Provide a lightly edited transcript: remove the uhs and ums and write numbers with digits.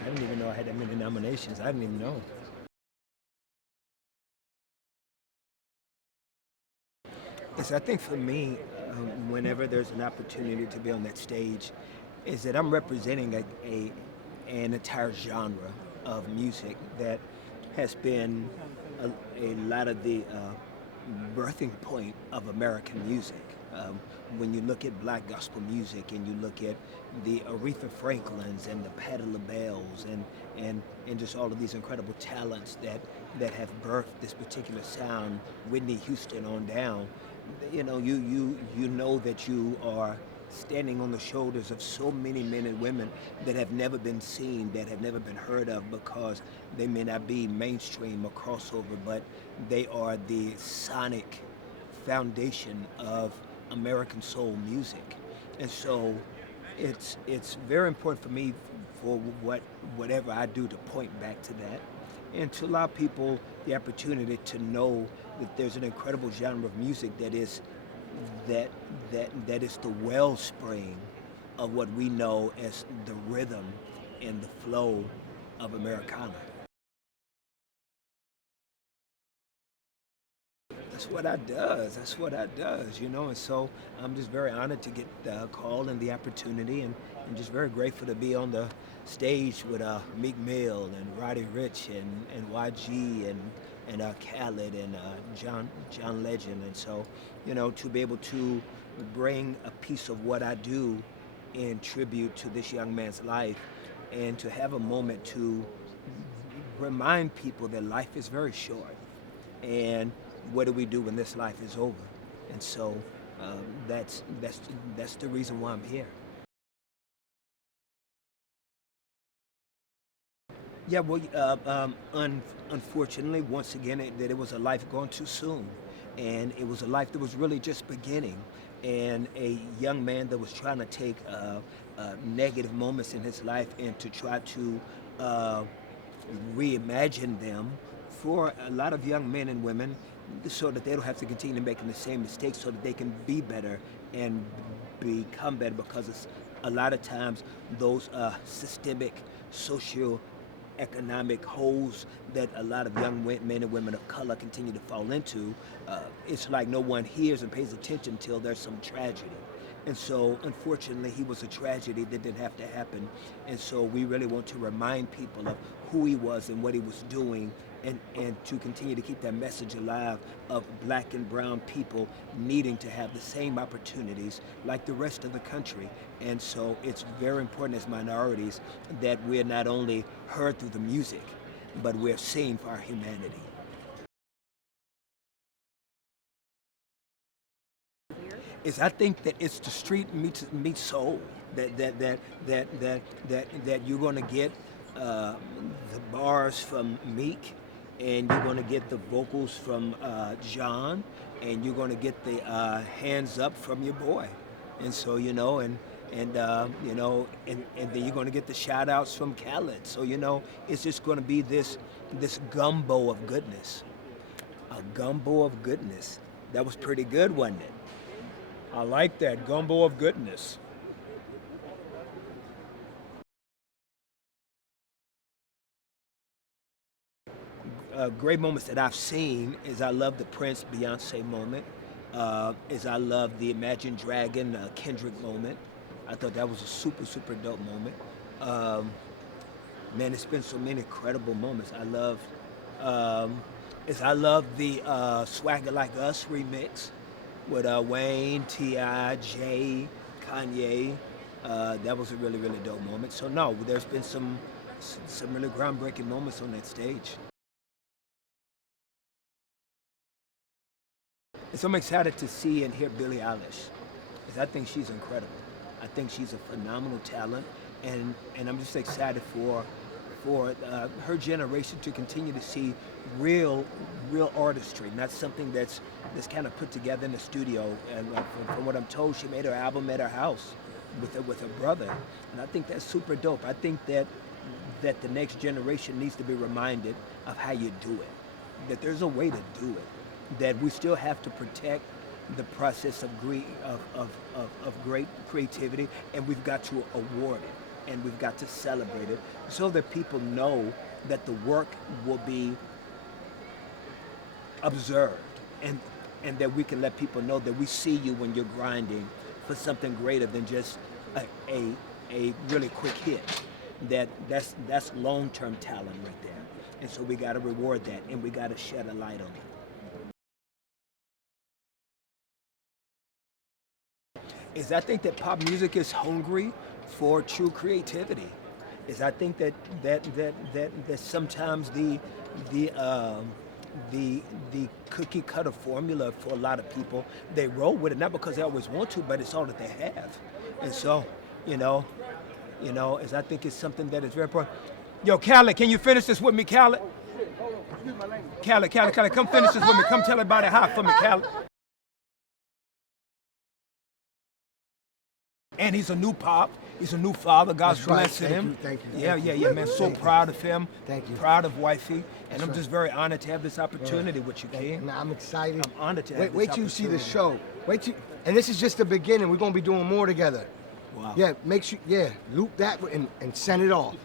I didn't even know I had that many nominations. I didn't even know. Yes, I think for me, whenever there's an opportunity to be on that stage, is that I'm representing an entire genre of music that has been a lot of the birthing point of American music. When you look at black gospel music and you look at the Aretha Franklins and the Patti LaBelle's and just all of these incredible talents that have birthed this particular sound, Whitney Houston on down, you know that you are standing on the shoulders of so many men and women that have never been seen, that have never been heard of because they may not be mainstream or crossover, but they are the sonic foundation of American soul music. And so it's very important for me for whatever I do to point back to that and to allow people the opportunity to know that there's an incredible genre of music that that is the wellspring of what we know as the rhythm and the flow of Americana. That's what I does. That's what I does, And so I'm just very honored to get the call and the opportunity, and just very grateful to be on the stage with Meek Mill and Roddy Ricch and YG and Khaled and John Legend, and so to be able to bring a piece of what I do in tribute to this young man's life, and to have a moment to remind people that life is very short, and what do we do when this life is over? And so that's the reason why I'm here. Yeah, well, unfortunately, once again, that it was a life gone too soon, and it was a life that was really just beginning, and a young man that was trying to take negative moments in his life and to try to uh, reimagine them for a lot of young men and women so that they don't have to continue making the same mistakes, so that they can be better and become better, because it's a lot of times those systemic social economic holes that a lot of young men and women of color continue to fall into, it's like no one hears and pays attention until there's some tragedy. And so, unfortunately, he was a tragedy that didn't have to happen. And so, we really want to remind people of who he was and what he was doing, and to continue to keep that message alive of black and brown people needing to have the same opportunities like the rest of the country. And so, it's very important as minorities that we're not only heard through the music, but we're seen for our humanity. Is I think that it's the street meets soul. That you're going to get the bars from Meek, and you're going to get the vocals from John, and you're going to get the hands up from your boy, and so and then you're going to get the shout outs from Khaled. So it's just going to be this gumbo of goodness, a gumbo of goodness. That was pretty good, wasn't it? I like that gumbo of goodness. Great moments that I've seen is I love the Prince Beyonce moment. Is I love the Imagine Dragon Kendrick moment. I thought that was a super dope moment. Um, Man, it's been so many incredible moments. Um, I love the Swagger Like Us remix with Wayne, T.I., Jay, Kanye. That was a really dope moment. So no, there's been some really groundbreaking moments on that stage. And so I'm excited to see and hear Billie Eilish, because I think she's incredible. I think she's a phenomenal talent, and I'm just excited for her generation to continue to see real real artistry, not something that's kind of put together in the studio. And from what I'm told, she made her album at her house with her brother, and I think that's super dope. I think that the next generation needs to be reminded of how you do it, that there's a way to do it, that we still have to protect the process of great creativity, and we've got to award it. and we've got to celebrate it so that people know that the work will be observed, and that we can let people know that we see you when you're grinding for something greater than just a really quick hit. That's long-term talent right there, and so we got to reward that, and we got to shed a light on it. I think that pop music is hungry for true creativity. I think that sometimes the cookie cutter formula for a lot of people, they roll with it, not because they always want to, but it's all that they have. And so, I think it's something that is very important. Yo, Khaled, can you finish this with me, Khaled? Khaled, come finish this with me. Come tell everybody hi for me, Khaled. And he's a new pop. He's a new father. God's blessing him. Thank you. Yeah, man. So proud of him. Thank you. Proud of wifey. And I'm just very honored to have this opportunity with you, King. And I'm excited. I'm honored to have this Wait till you see the show. And this is just the beginning. We're gonna be doing more together. Wow. Yeah, make sure. Yeah, loop that and send it off.